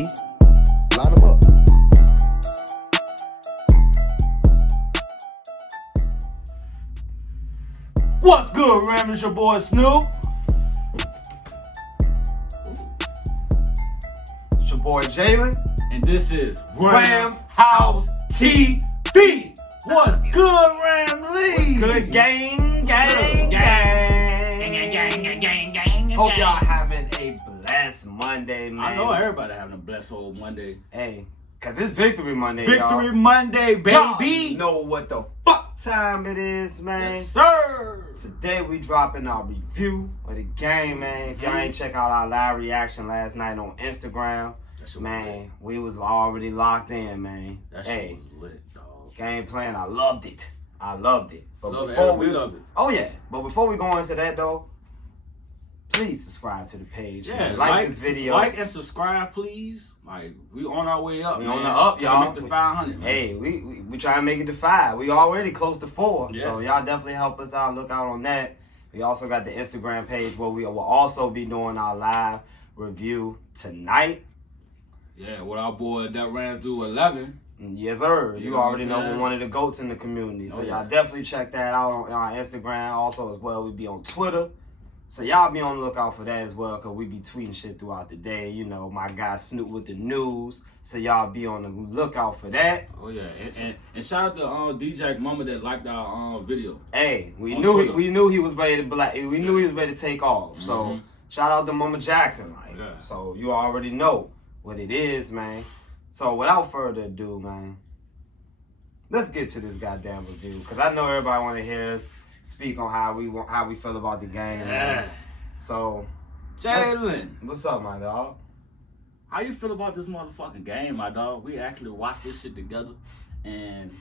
E, line them up. What's good, Ram? It's your boy Snoop. It's your boy Jalen. And this is Rams House TV. What's good, Ram Lee? Good gang. Hope y'all having a blessed Monday, man. I know everybody having a blessed old Monday. Hey, cause it's Victory Monday, Victory y'all. Monday, baby. Y'all know what the fuck time it is, man. Yes, sir. Today we dropping our review of the game, man. If y'all ain't check out our live reaction last night on Instagram, man, we was already locked in, man. That shit was lit, dog. Game plan, I loved it. But Love before every bit of it. Oh yeah. But before we go into that though, please subscribe to the page. Yeah, man. Like this video. Like and subscribe, please. Like, we on our way up. We man. on the up, y'all. Trying to make the 500. Man. Hey, we trying to make it to 5. We already close to 4. Yeah. So y'all definitely help us out. Look out on that. We also got the Instagram page where we will also be doing our live review tonight. Yeah, with our boy that Rams do 11. Yes, sir. You You know already what I'm know saying? we're one of the GOATs in the community. So Oh, y'all yeah. definitely check that out on our Instagram. Also, as well, we be on Twitter. So y'all be on the lookout for that as well, because we be tweeting shit throughout the day. You know, my guy Snoop with the news. So y'all be on the lookout for that. Oh yeah, and shout out to DJ Mama that liked our video. Hey, we On knew Twitter. we knew he was ready to we knew he was ready to take off. So Mhm. shout out to Mama Jackson, like. Yeah. So you already know what it is, man. So without further ado, man, let's get to this goddamn review, because I know everybody want to hear us speak on how we feel about the game. Yeah. Man. So Jalen, what's up, my dog? how you feel about this motherfucking game, my dog? We actually watched this shit together, and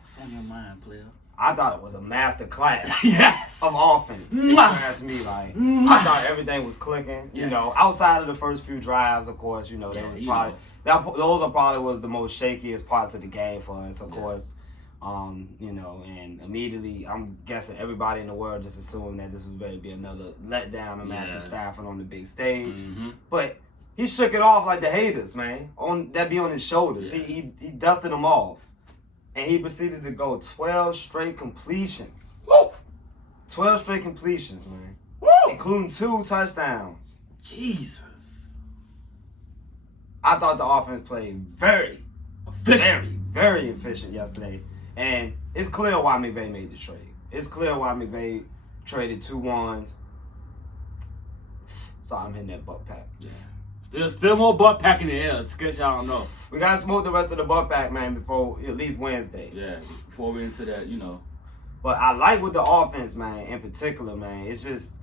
what's on your mind, player? I thought it was a master class Yes. of offense. If you Mwah. ask me, like, Mwah. I thought everything was clicking. You Yes. know, outside of the first few drives, of course, you know, they Yeah, was you probably those are probably was the most shakiest parts of the game for us, of Yeah. course. You know, and immediately I'm guessing everybody in the world just assumed that this was going to be another letdown of Matthew Yeah. Stafford on the big stage. Mm-hmm. But he shook it off like the haters, man. That be on his shoulders. Yeah. He dusted them off. And he proceeded to go 12 straight completions. Woo! 12 straight completions, man. Woo! Including 2 touchdowns. Jesus. I thought the offense played very, Efficient. very efficient yesterday. And it's clear why McVay made the trade. It's clear why McVay traded 2 ones. Sorry, I'm hitting that butt pack. Yeah. Still more butt pack in the air. It's because y'all don't know. We got to smoke the rest of the butt pack, man, before at least Wednesday. Yeah. Before we into that, you know. But I like with the offense, man, in particular, man. It just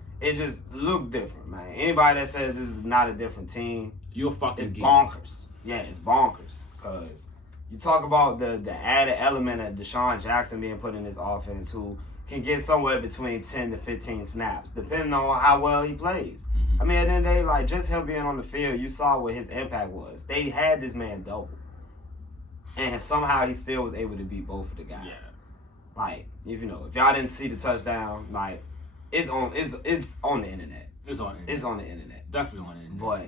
looks different, man. Anybody that says this is not a different team, You're fucking it's geek. bonkers. Yeah, it's bonkers. Because you talk about the added element of Deshaun Jackson being put in this offense, who can get somewhere between 10 to 15 snaps, depending on how well he plays. I mean, at the end of the day, like, just him being on the field, you saw what his impact was. They had this man double. And somehow he still was able to beat both of the guys. Yeah. Like, if y'all didn't see the touchdown, like, it's on the internet. It's on it. It's on the internet. Definitely on it. But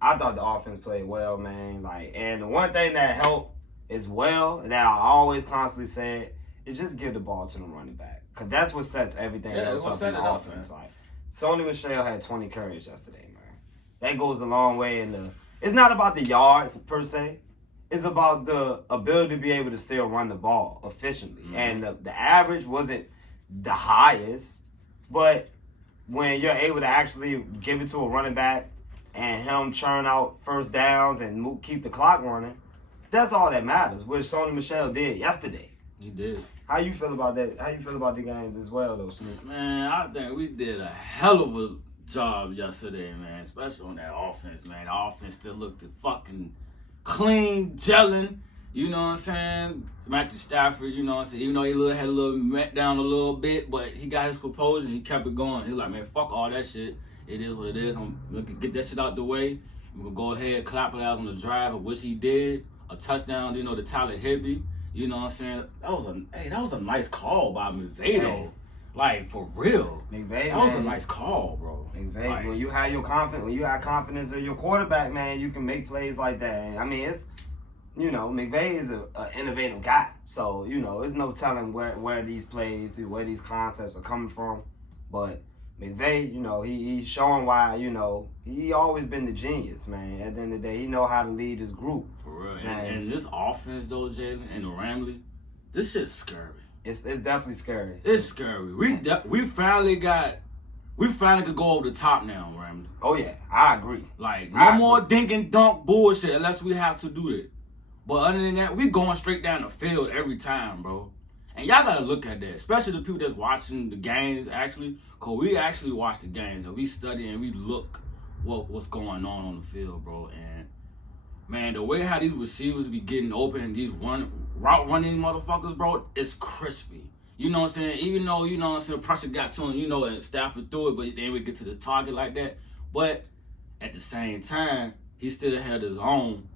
I thought the offense played well, man. Like, and the one thing that helped as well, that I always constantly said, is just give the ball to the running back. Because that's what sets everything else it's what up set in the it up, offense. man. Like, Sony Michel had 20 carries yesterday, man. That goes a long way it's not about the yards per se. It's about the ability to be able to still run the ball efficiently. Mm-hmm. And the average wasn't the highest, but when you're able to actually give it to a running back and him churn out first downs and keep the clock running, that's all that matters, which Sony Michel did yesterday. He did. How you feel about that? How you feel about the game as well, though, Snoop? Man, I think we did a hell of a job yesterday, man. Especially on that offense, man. The offense still looked fucking clean, gelling. You know what I'm saying? Matthew Stafford, you know what I'm saying? Even though he had a little met down a little bit, but he got his proposal and he kept it going. He was like, man, fuck all that shit. It is what it is. I'm gonna get that shit out the way. We're gonna go ahead and clap it out on the drive, of which he did. A touchdown, you know, to Tyler Higbee. You know what I'm saying? That was a nice call by McVay, though. Like, for real. McVay, that was a man. nice call, bro. McVay, Like, when you have confidence in your quarterback, man, you can make plays like that. And, I mean, it's, McVay is an innovative guy. So, there's no telling where these plays, where these concepts are coming from. But McVay, he's showing why, he always been the genius, man. At the end of the day, he know how to lead his group. For real. And this offense, though, Jalen, and the Ramley, this shit's scary. It's definitely scary. It's scary. We finally could go over the top now, Ramley. Oh, yeah. I agree. Like, no more dink and dunk bullshit unless we have to do that. But other than that, we going straight down the field every time, bro. And y'all got to look at that, especially the people that's watching the games, actually. Because we actually watch the games, and we study and we look what's going on the field, bro. And, man, the way how these receivers be getting open and these route running motherfuckers, bro, it's crispy. You know what I'm saying? Even though, pressure got to him, and Stafford threw it, but then we get to this target like that. But at the same time, he still held his own,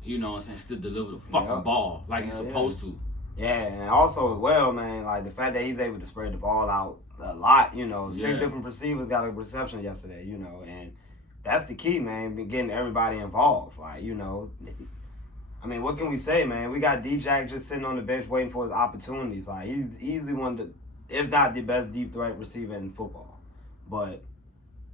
still delivered the fucking ball like he's supposed to. Yeah, and also as well, man, like the fact that he's able to spread the ball out a lot, 6 different receivers got a reception yesterday, and that's the key, man, getting everybody involved. Like, I mean, what can we say, man? We got D-Jack just sitting on the bench waiting for his opportunities. Like, he's easily one of the, if not the best deep threat receiver in football. But,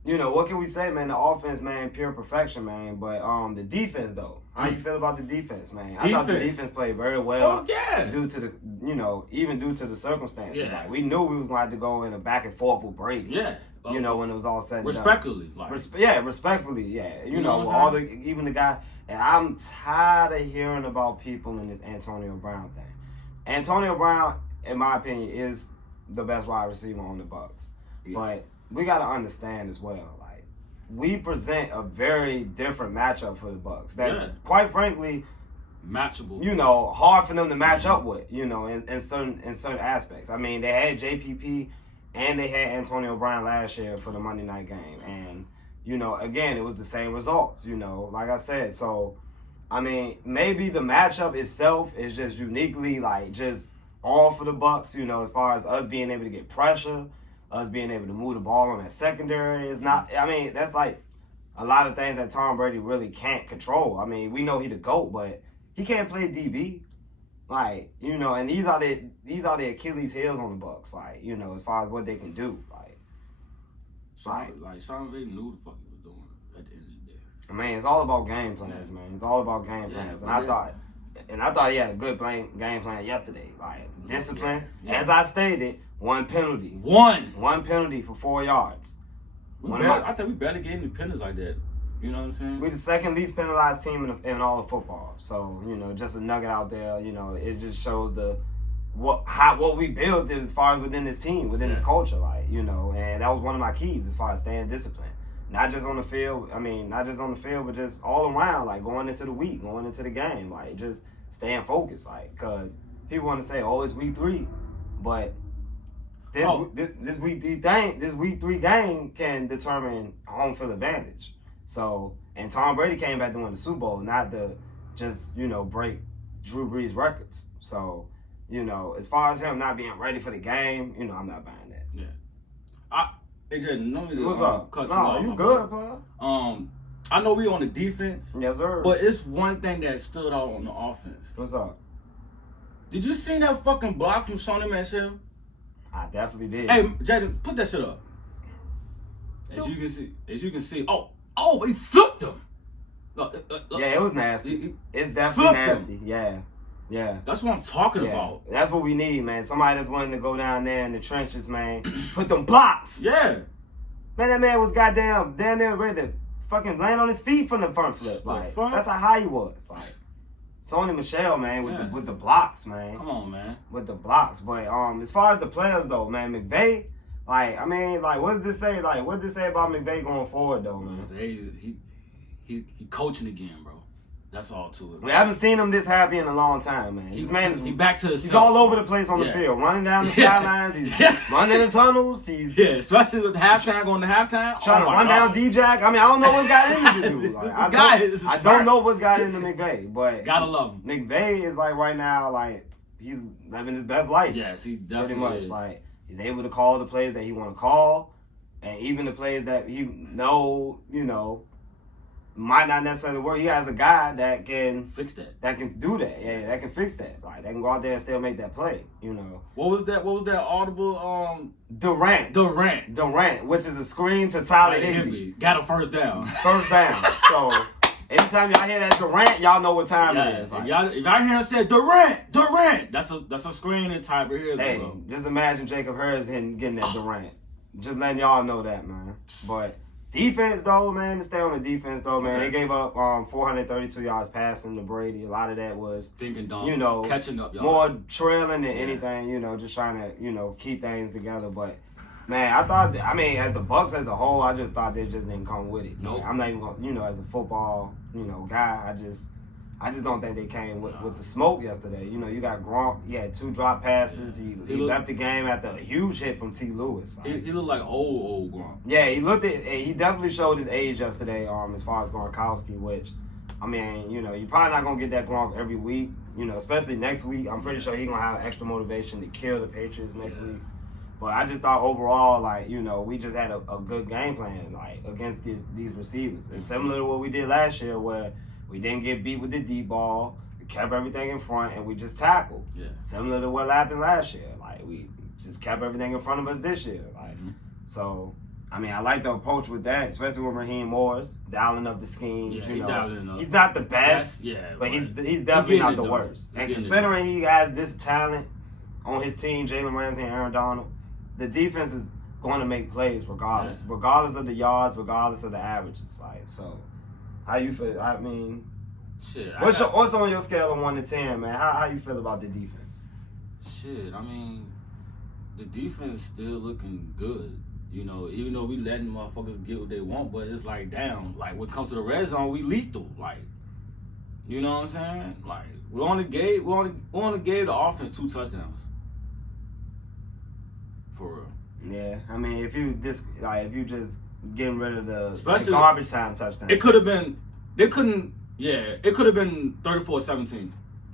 what can we say, man? The offense, man, pure perfection, man. But the defense, though. How you feel about the defense, man? I thought the defense played very well. Oh, yeah. Due to the, even due to the circumstances. Yeah. Like, we knew we was going to have to go in a back and forth with Brady. Yeah. When it was all said and respectfully, done. like. Respectfully, yeah. You know Even the guy, and I'm tired of hearing about people in this Antonio Brown thing. Antonio Brown, in my opinion, is the best wide receiver on the Bucs. Yeah. But we got to understand as well, like, we present a very different matchup for the Bucs. That's quite frankly matchable. Hard for them to match up with, in certain aspects. I mean, they had JPP and they had Antonio Brown last year for the Monday night game. And, again, it was the same results, like I said. So, I mean, maybe the matchup itself is just uniquely, like, just all for the Bucs, as far as us being able to get pressure, us being able to move the ball on that secondary. Is not, I mean, that's like a lot of things that Tom Brady really can't control. I mean, we know he the GOAT, but he can't play DB. Like, and these are the Achilles heels on the Bucs, like, as far as what they can do. Sean Lee knew the fuck he was doing at the end of the day. I mean, it's all about game plans, man. It's all about game plans. And I thought he had a good game plan yesterday. Like, discipline. Yeah. As I stated, one penalty. One penalty for 4 yards. I think we barely get any penalties like that. You know what I'm saying? We're the second least penalized team in all of football. So, just a nugget out there, it just shows what we built as far as within this team, within this culture, like, and that was one of my keys as far as staying disciplined. Not just on the field, but just all around, like, going into the week, going into the game, like, just staying focused, like, because people want to say, oh, it's week 3, but this week 3 game can determine home field advantage. So, and Tom Brady came back to win the Super Bowl, not to just, break Drew Brees' records. So, as far as him not being ready for the game, I'm not buying that. Yeah. What's up? Cut no, you good, bro? I know we on the defense. Yes, sir. But it's one thing that stood out on the offense. What's up? Did you see that fucking block from Sony Michel? I definitely did. Hey, Jaden, put that shit up. As you can see. Oh, he flipped him. Look. Yeah, it was nasty. It's definitely nasty. Him. Yeah. That's what I'm talking about. That's what we need, man. Somebody that's willing to go down there in the trenches, man. Put them blocks. Yeah. Man, that man was down there ready to fucking land on his feet from the front flip. Like, that's how high he was. Like, Sony Michel, man, with the blocks, man. Come on, man. With the blocks. But as far as the players, though, man, McVay, like, I mean, like, what does this say? Like, what does this say about McVay going forward, though, man? He coaching again, bro. That's all to it. We haven't seen him this happy in a long time, man. He's back to himself. He's all over the place on the field, running down the sidelines. He's running in the tunnels. Especially with halftime, going to halftime. Trying to run down D-Jack. I mean, I don't know what's got into the dude. Like, I don't know what's got into McVay, but gotta love him. McVay is like right now, like, he's living his best life. Yes, he definitely pretty much. is. Like, He's able to call the plays that he want to call, and even the plays that he might not necessarily work. He has a guy that can fix that. That can do that. Yeah, that can fix that. Like, they can go out there and still make that play. What was that audible? Durant, which is a screen to Tyler Higbee. Got a first down. First down. So anytime y'all hear that Durant, y'all know what time it is. Like, if y'all hear him say Durant, that's a screening type of here. Hey, just imagine Jacob Hurst getting that Durant. Just letting y'all know that, man. But defense, though, man, to stay on the defense, though, man, they gave up 432 yards passing to Brady. A lot of that was, catching up, y'all. More trailing than anything, just trying to, keep things together. But, man, as the Bucs as a whole, I just thought they just didn't come with it. Nope. I'm not even going to, as a football, guy, I just don't think they came with the smoke yesterday. You got Gronk. He had 2 drop passes. He left the game after a huge hit from T. Lewis. He looked like old Gronk. Yeah, he definitely showed his age yesterday. As far as Gronkowski, which, I mean, you're probably not gonna get that Gronk every week. Especially next week. I'm pretty sure he's gonna have extra motivation to kill the Patriots next week. But I just thought overall, like, we just had a good game plan, like, against these receivers. It's similar to what we did last year, where we didn't get beat with the deep ball. We kept everything in front, and we just tackled. Yeah. Similar to what happened last year. Like, we just kept everything in front of us this year. Like, so, I mean, I like the approach with that, especially with Raheem Morris, dialing up the schemes. Yeah, he's not the best, but he's definitely not the worst. And considering he has this talent on his team, Jalen Ramsey and Aaron Donald, the defense is going to make plays regardless of the yards, regardless of the averages. Like, so. How you feel? I mean, what's on your scale of 1 to 10, man? How you feel about the defense? I mean, the defense still looking good. Even though we letting motherfuckers get what they want, but it's like, damn, like when it comes to the red zone, we lethal. Like, you know what I'm saying? Like, we only gave the offense 2 touchdowns. For real. Yeah, I mean, if you just getting rid of the garbage time touchdown. It could have been 34-17,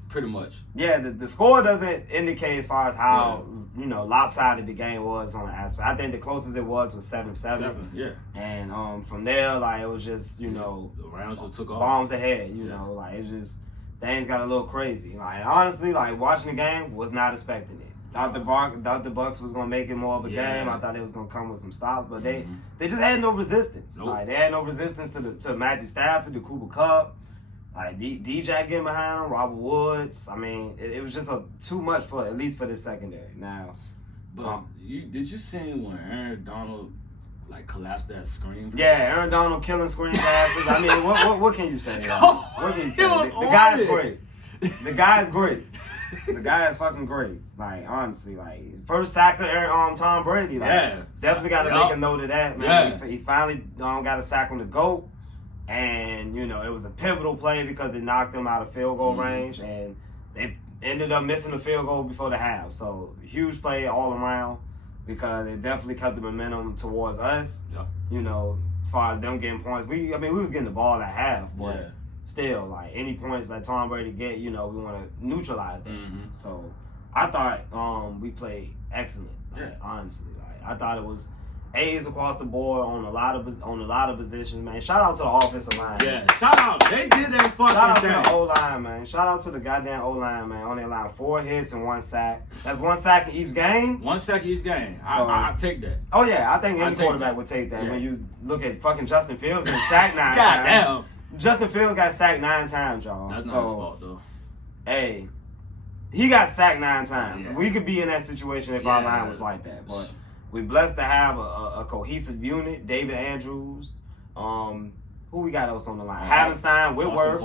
pretty much. Yeah, the score doesn't indicate as far as how, lopsided the game was on the aspect. I think the closest it was 7-7. Yeah. And from there, like, it was just, the Rams just took off. Bombs ahead, like, it just, things got a little crazy. Like, honestly, like, watching the game, was not expecting it. Thought the Bucs was gonna make it more of a game. I thought they was gonna come with some stops, but they just had no resistance. Nope. Like, they had no resistance to Matthew Stafford, to Cooper Kupp, like DJ getting behind him, Robert Woods. I mean, it was just too much at least for the secondary. Now, but did you see when Aaron Donald collapsed that screen? Yeah, Aaron Donald killing screen passes. I mean, what can you say? What can you say? The guy is great. The guy is great. The guy is fucking great. Like, honestly, like, first sack of Tom Brady. Like, definitely got to make a note of that, man. He finally got a sack on the GOAT, and it was a pivotal play because it knocked them out of field goal range, and they ended up missing the field goal before the half. So huge play all around because it definitely cut the momentum towards us. As far as them getting points, we was getting the ball at half, but. Still, like, any points that Tom Brady get, we want to neutralize that. So I thought we played excellent. Like, honestly, like, I thought it was A's across the board on a lot of positions, man. Shout out to the offensive line. Yeah, shout out. They did that fucking Shout out to the O-line, man. Shout out to the goddamn O-line, man. On their line, 4 hits and 1 sack. That's 1 sack in each game. 1 sack each game. So, I take that. Oh yeah, I think any quarterback would take that. When you look at fucking Justin Fields getting sacked 9 times. Goddamn. Justin Fields got sacked 9 times, y'all. That's not his fault, though. Hey, he got sacked 9 times. Yeah. We could be in that situation if our line was like that. But we're blessed to have a cohesive unit. David Andrews, who we got else on the line? Havenstein, Whitworth,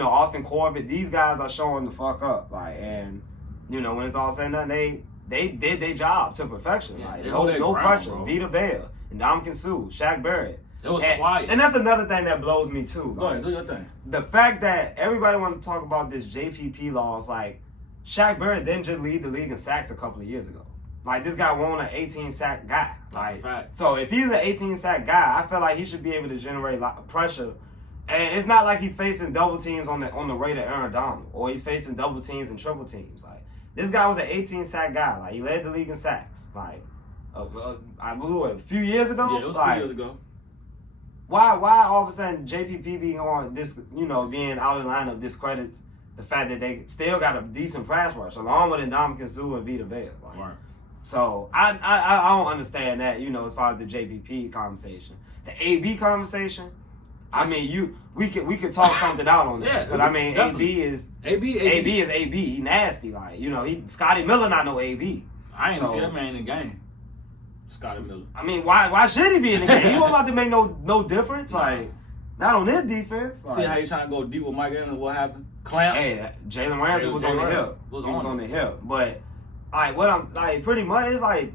Austin Corbett. These guys are showing the fuck up. Like, and when it's all said and done, they did their job to perfection. Like, no pressure. Bro. Vita Vea, Ndamukong Suh, Shaq Barrett. It was quiet. And that's another thing that blows me too. Go ahead, do your thing. The fact that everybody wants to talk about this JPP laws, like, Shaq Barrett didn't just lead the league in sacks a couple of years ago. Like, this guy won an 18-sack guy. That's a fact. So if he's an 18-sack guy, I feel like he should be able to generate a lot of pressure. And it's not like he's facing double teams on the rate of Aaron Donald, or he's facing double teams and triple teams. Like, This guy was an 18-sack guy. Like, he led the league in sacks. Like, I believe a few years ago. Yeah, it was a like, few years ago. Why all of a sudden JPP being on this, being out of the lineup discredits the fact that they still got a decent pass rush along with Ndamukong Suh and Vita Vea. Like, Right. So I don't understand that, as far as the JPP conversation. The AB conversation, we could talk something out on that. Yeah, Because definitely. AB is AB. He nasty. Like, he Scotty Miller not no AB. I ain't see that man in the game. Scotty Miller. Why should he be in the game? He wasn't about to make no difference. Like, not on this defense. See how you trying to go deep with Mike Evans? What happened? Clamp. Hey, Jalen Ramsey was on the hip. Was He was on the hip. But what I'm like, pretty much, it's like,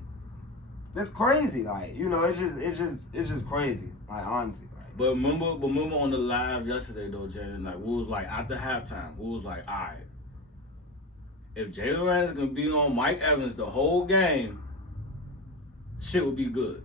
it's crazy. Like, it's just crazy. Like, honestly. Like, But remember on the live yesterday though, Jalen, like we was like after halftime, we was like, all right, if Jalen Ramsey can be on Mike Evans the whole game, shit would be good.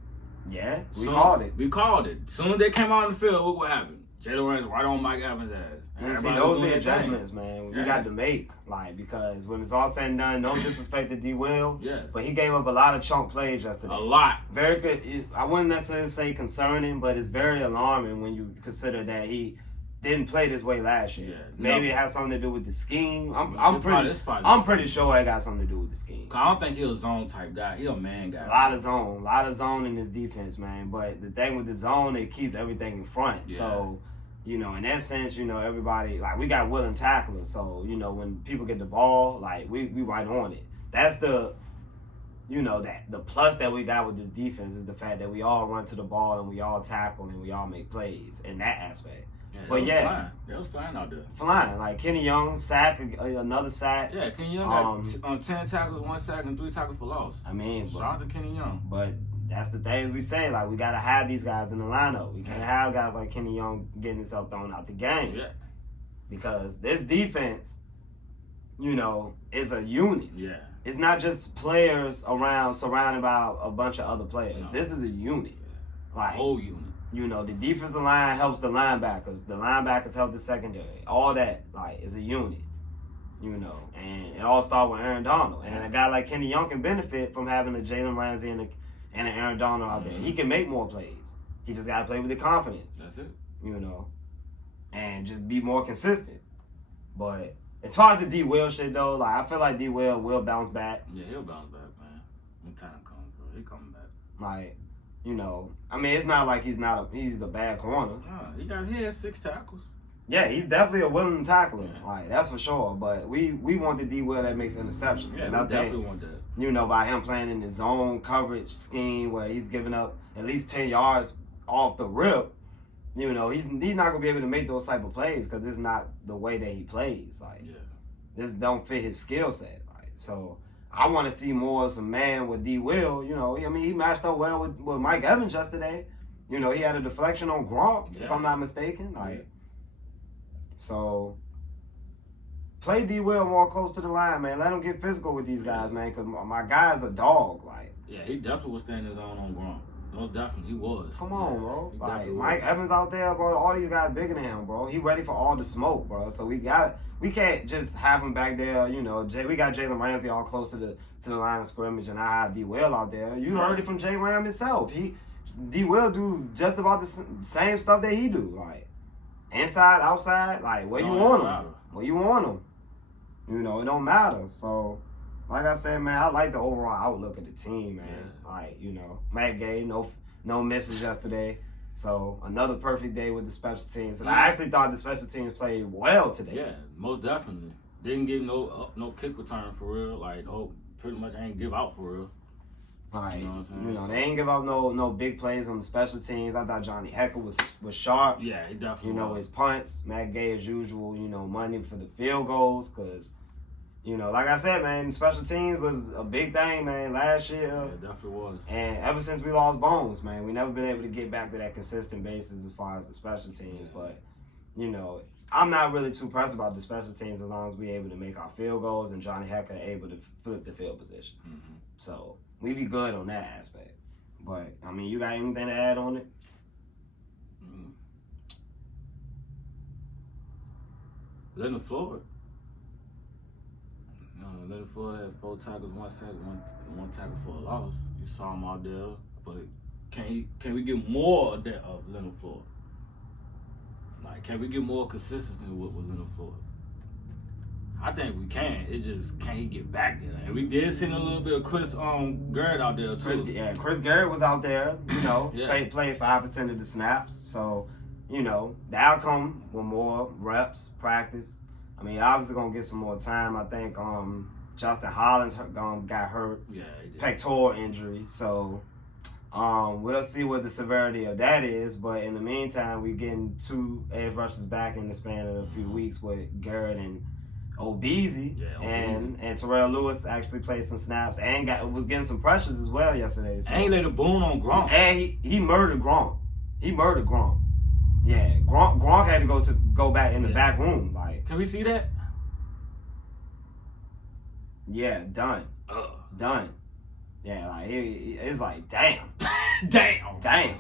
yeah, called it. We called it. Soon as they came out on the field, look what happened. Jalen Ramsey right on Mike Evans' ass. And see, those are the adjustments, man. We got to make, like, because when it's all said and done, no disrespect to D. Will, but he gave up a lot of chunk plays yesterday. A lot. It's very good. I wouldn't necessarily say concerning, but it's very alarming when you consider that he didn't play this way last year. Yeah, Maybe it has something to do with the scheme. I'm pretty sure it got something to do with the scheme. I don't think he's a zone type guy. He a man guy. It's a lot of zone in his defense, man. But the thing with the zone, it keeps everything in front. Yeah. So, in that sense, everybody, like, we got willing tacklers. So, when people get the ball, like, we right on it. That's the plus that we got with this defense is the fact that we all run to the ball and we all tackle and we all make plays in that aspect. Yeah, that was flying out there. Flying. Like, Kenny Young, sack, another sack. Yeah, Kenny Young got on 10 tackles, 1 sack, and 3 tackles for loss. Shout out to Kenny Young. But that's the things we say. Like, we got to have these guys in the lineup. We can't have guys like Kenny Young getting himself thrown out the game. Yeah. Because this defense, is a unit. Yeah. It's not just players around surrounded by a bunch of other players. No. This is a unit. Like, whole unit. The defensive line helps the linebackers. The linebackers help the secondary. All that, like, is a unit. And it all starts with Aaron Donald. And a guy like Kenny Young can benefit from having a Jalen Ramsey and an Aaron Donald out there. He can make more plays. He just got to play with the confidence. That's it. And just be more consistent. But as far as the D. Will shit, though, like, I feel like D. Will bounce back. Yeah, he'll bounce back, man. When time comes, bro. He's coming back. Like, it's not like he's a bad corner. He has 6 tackles. Yeah, he's definitely a willing tackler. Yeah. Like, that's for sure. But we want the D. Will that makes interceptions. Yeah, and we definitely want that. By him playing in his zone coverage scheme where he's giving up at least 10 yards off the rip, he's not gonna be able to make those type of plays because this is not the way that he plays. Like, this don't fit his skill set. Like, so I want to see more of some man with D. Will. He matched up well with Mike Evans yesterday. He had a deflection on Gronk, if I'm not mistaken. Like, so play D. Will more close to the line, man. Let him get physical with these guys, man, because my guy's a dog. Like, yeah, he definitely was standing his own on Gronk. Most definitely, he was. Come on, bro. Like, Mike Evans out there, bro. All these guys bigger than him, bro. He ready for all the smoke, bro. So we can't just have him back there. We got Jalen Ramsey all close to the line of scrimmage, and I have D. Will out there. You heard it from J. Ram himself. D. Will do just about the same stuff that he do. Like, inside, outside, like, where you want him. Where you want him. It don't matter. So, like I said, man, I like the overall outlook of the team, man. Yeah. Like, Matt Gay, no misses yesterday. So, another perfect day with the special teams. And I actually thought the special teams played well today. Yeah, most definitely. Didn't give no kick return for real. Like, pretty much ain't give out for real. Like, they ain't give out no big plays on the special teams. I thought Johnny Hecker was sharp. Yeah, he definitely was. His punts. Matt Gay, as usual, money for the field goals because, like I said, man, special teams was a big thing, man, last year. Yeah, it definitely was. And ever since we lost Bones, man, we never been able to get back to that consistent basis as far as the special teams. Yeah. But, I'm not really too pressed about the special teams as long as we're able to make our field goals and Johnny Hecker able to flip the field position. Mm-hmm. So we be good on that aspect. But, you got anything to add on it? Leonard Floyd. Leonard Floyd had 4 tackles, 1 sack, one tackle for a loss. You saw him out there, but can we get more of that of Leonard Floyd? Like, can we get more consistency with Leonard Floyd? I think we can. It just, can he get back there? And we did see a little bit of Chris Garrett out there too. Chris Garrett was out there. You know, Yeah. played 5% of the snaps. So, you know, the outcome with more reps, practice. I mean, obviously gonna get some more time. I think Justin Hollins got hurt, Yeah, he did. pectoral injury. So we'll see what the severity of that is. But in the meantime, we're getting 2 edge rushers back in the span of a few weeks with Garrett and Obeezy. Yeah, And Terrell Lewis actually played some snaps and was getting some pressures as well yesterday. So. And he laid a boon on Gronk. And he murdered Gronk. He murdered Gronk. Yeah, Gronk had to go back in the back room. Like, Can we see that? yeah, done. Done. Yeah, like it's like, damn. Damn.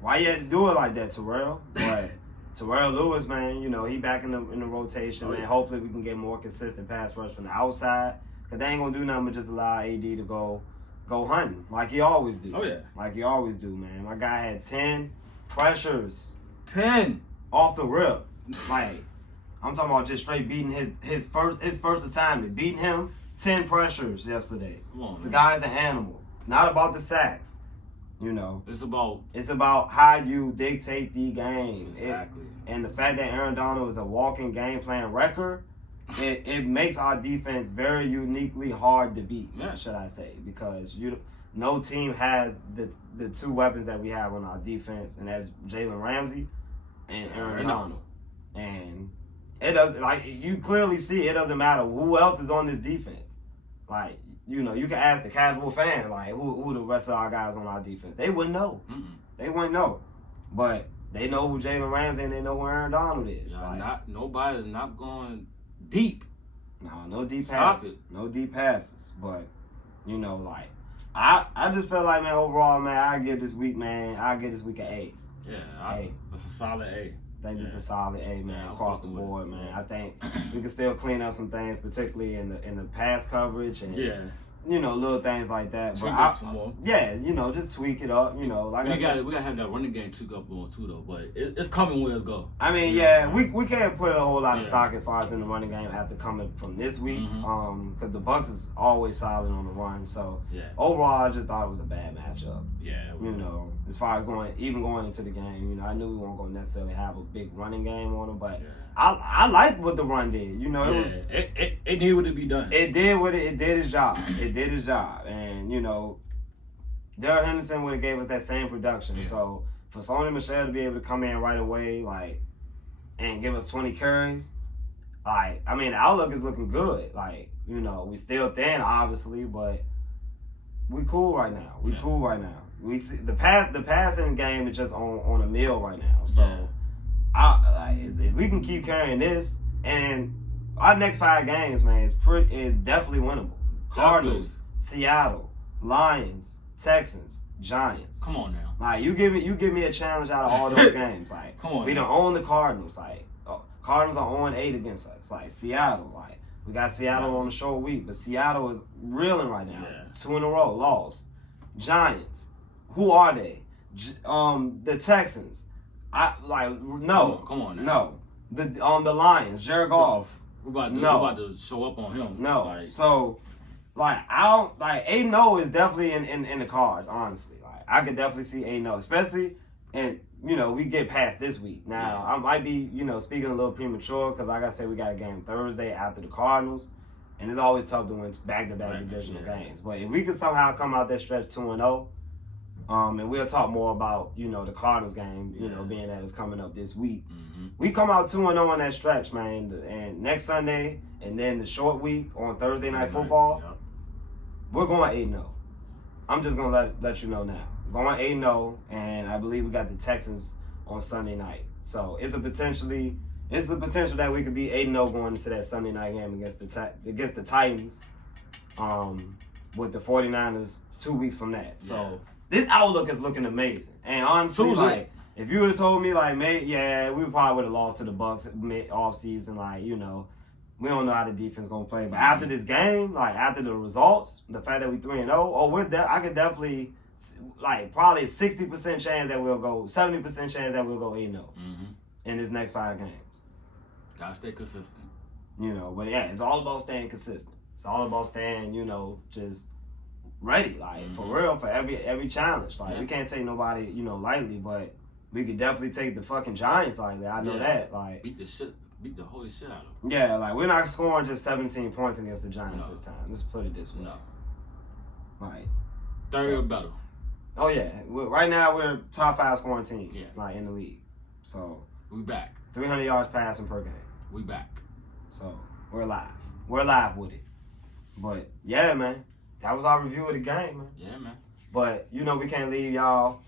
Why you had to do it like that, Terrell? But Terrell Lewis, man, you know, he back in the rotation, man. Yeah. Hopefully we can get more consistent pass rush from the outside. Cause they ain't gonna do nothing but just allow AD to go hunting like he always do. Oh, yeah. Like he always do, man. My guy had 10 pressures 10. off the rip. Like, I'm talking about just straight beating his first assignment. Beating him 10 pressures yesterday. Come on, The man. guy's an animal. It's not about the sacks. You know. It's about It's about how you dictate the game. exactly. And the fact that Aaron Donald is a walking game plan record, it makes our defense very uniquely hard to beat, should I say. Because no team has the 2 weapons that we have on our defense, and that's Jalen Ramsey and Aaron Donald. And it does, like, you clearly see it doesn't matter who else is on this defense. Like, you know, you can ask the casual fan, like, who the rest of our guys on our defense. They wouldn't know. They wouldn't know. But they know who Jalen Ramsey and they know who Aaron Donald is. Yeah, Like, nobody's not going deep. no deep Stop passes. it. No deep passes. But, you know, like, I just feel like, man, overall, man, I give this week an A. Yeah, that's a solid A. I think this is a solid A, man, Yeah, across the I'm fucking board, with it. man. I think we can still clean up some things, particularly in the pass coverage and you know, little things like that. Tweak But up some more. Yeah, you know, just tweak it up. You know, like I said, We gotta have that running game tweak up on too, though. But it's coming where it's go. I mean, Yeah. we can't put a whole lot of Yeah. stock as far as in the running game after coming from this week, because the Bucs is always solid on the run. So Yeah, overall, I just thought it was a bad matchup. yeah. You know, as far as going into the game, you know, I knew we weren't going to necessarily have a big running game on them, but Yeah. I liked what the run did. You know, it needed to be done. it did its job. It did its job, and you know, Darrell Henderson would have gave us that same production. Yeah. So for Sony Michel to be able to come in right away, like, and give us 20 carries, like, I mean, the outlook is looking good. Like, you know, we still thin, obviously, but we cool right now. We Yeah. cool right now. We see the passing game is just on a mill right now. So, if we can keep carrying this, and our next 5 games, man, is definitely winnable. Cardinals, Seattle, Lions, Texans, Giants. Come on now. Like, you give me a challenge out of all those games. Like, Come on, we man. don't own the Cardinals. Like, Cardinals are 0-8 against us. Like, Seattle, like, we got Seattle on a short week, but Seattle is reeling right now. Yeah. 2 in a row, lost. Giants, who are they? The Texans. No. Come on now. No. The Lions, Jared Goff. We're about to show up on him. No. Like, So, like, I don't, like, 8-0 is definitely in the cards, honestly. Like, I could definitely see 8-0, especially, and, you know, we get past this week. Now, I might be, you know, speaking a little premature, because like I said, we got a game Thursday after the Cardinals, and it's always tough to win back-to-back divisional games. But if we could somehow come out that stretch 2-0, and we'll talk more about, you know, the Cardinals game, you know, being that it's coming up this week. We come out 2-0 in that stretch, man, and next Sunday, and then the short week on Thursday Night Football, we're going 8-0. I'm just going to let you know now. Going 8-0, and I believe we got the Texans on Sunday night. So it's a potential that we could be 8-0 going into that Sunday night game against the Titans, with the 49ers 2 weeks from that. So this outlook is looking amazing. And honestly, like, if you would have told me, like, we probably would have lost to the Bucs mid off season, like, you know. We don't know how the defense gonna play. But after this game, like after the results, the fact that we 3-0, I could definitely like probably 60% chance that we'll go, 70% chance that we'll go 8-0 in this next 5 games. Gotta stay consistent. You know, but yeah, it's all about staying consistent. It's all about staying, you know, just ready, like for real, for every challenge. Like we can't take nobody, you know, lightly, but we could definitely take the fucking Giants like that. I know that. Like beat the holy shit out of them. Yeah, like we're not scoring just 17 points against the Giants this time. Let's put it this way. No. Like 30 or better. Oh yeah, right now we're top 5 scoring team, like in the league. So we back. 300 yards passing per game. We back. So we're alive. We're alive with it. But yeah, man, that was our review of the game, man. Yeah, man. But you know we can't leave y'all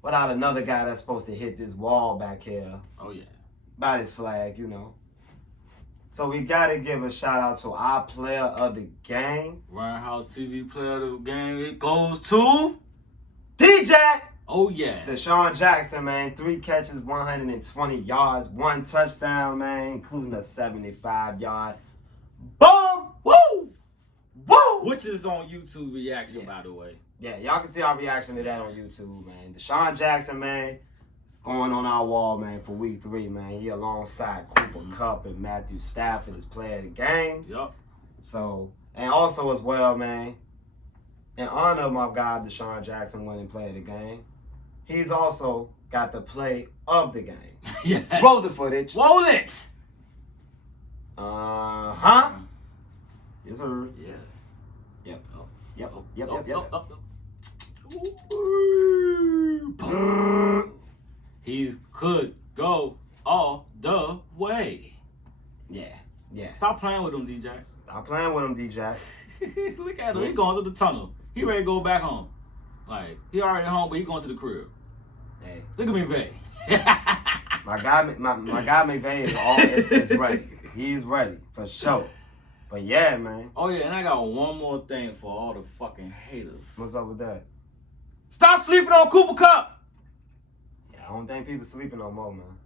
without another guy that's supposed to hit this wall back here. Oh yeah. By this flag, you know. So we gotta give a shout out to our player of the game. Ramshousetv player of the game. It goes to DJ. Oh yeah. Deshaun Jackson, man. 3 catches, 120 yards, 1 touchdown, man, including a 75-yard. Boom! Woo! Woo! Which is on YouTube reaction, by the way. Yeah, y'all can see our reaction to that on YouTube, man. Deshaun Jackson, man, going on our wall, man, for week 3, man. He alongside Cooper Kupp and Matthew Stafford as player of the games. Yup. So, and also as well, man, in honor of my guy Deshaun Jackson winning play of the game, he's also got the play of the game. Yeah. Roll the footage. Roll it! Uh-huh. Yes, sir. Yeah. Yep. Oh. Yep. Oh. Yep. Oh. Yep. Yep. Oh. Oh. He could go all the way. Yeah. Yeah. Stop playing with him, DJ. Stop playing with him, DJ. Look at him. He going to the tunnel. He ready to go back home. Like, he already home, but he going to the crib. Hey. Look at me, babe. My guy McVay is ready. He's ready for sure. But yeah, man. Oh yeah, and I got one more thing for all the fucking haters. What's up with that? Stop sleeping on Cooper Kupp. Yeah, I don't think people sleeping no more, man.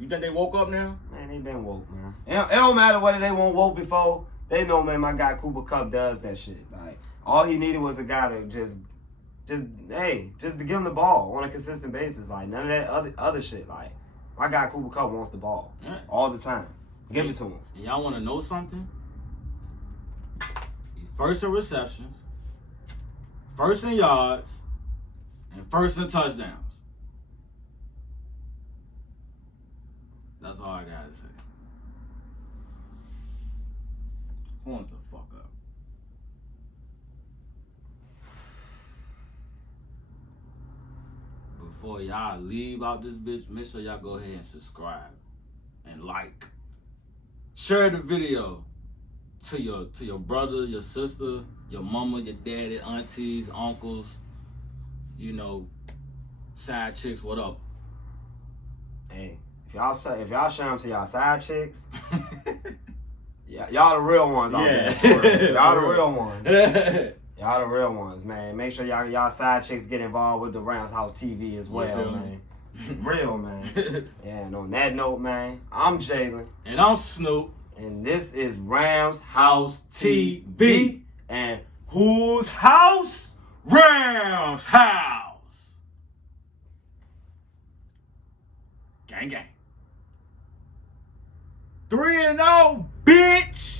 You think they woke up now? Man, they been woke, man. It don't matter whether they weren't woke before. They know, man, my guy Cooper Kupp does that shit. Like, all he needed was a guy to just to give him the ball on a consistent basis. Like, none of that other shit. Like, my guy Cooper Kupp wants the ball all the time. Give it to him. And y'all want to know something? He's first in receptions, first in yards, and first in touchdowns. That's all I gotta say. Horns the fuck up. Before y'all leave out this bitch, make sure y'all go ahead and subscribe and like. Share the video to your brother, your sister, your mama, your daddy, aunties, uncles, you know, side chicks, what up? Hey, if y'all share them to y'all side chicks, yeah, y'all the real ones out there. For real. Y'all the real ones. Y'all the real ones, man. Make sure y'all side chicks get involved with the Ramshousetv as well, man. Real, man. Yeah, and on that note, man, I'm Jalen. And I'm Snoop. And this is Ramshousetv. And whose house? Rams house. Gang, gang. 3-0, bitch.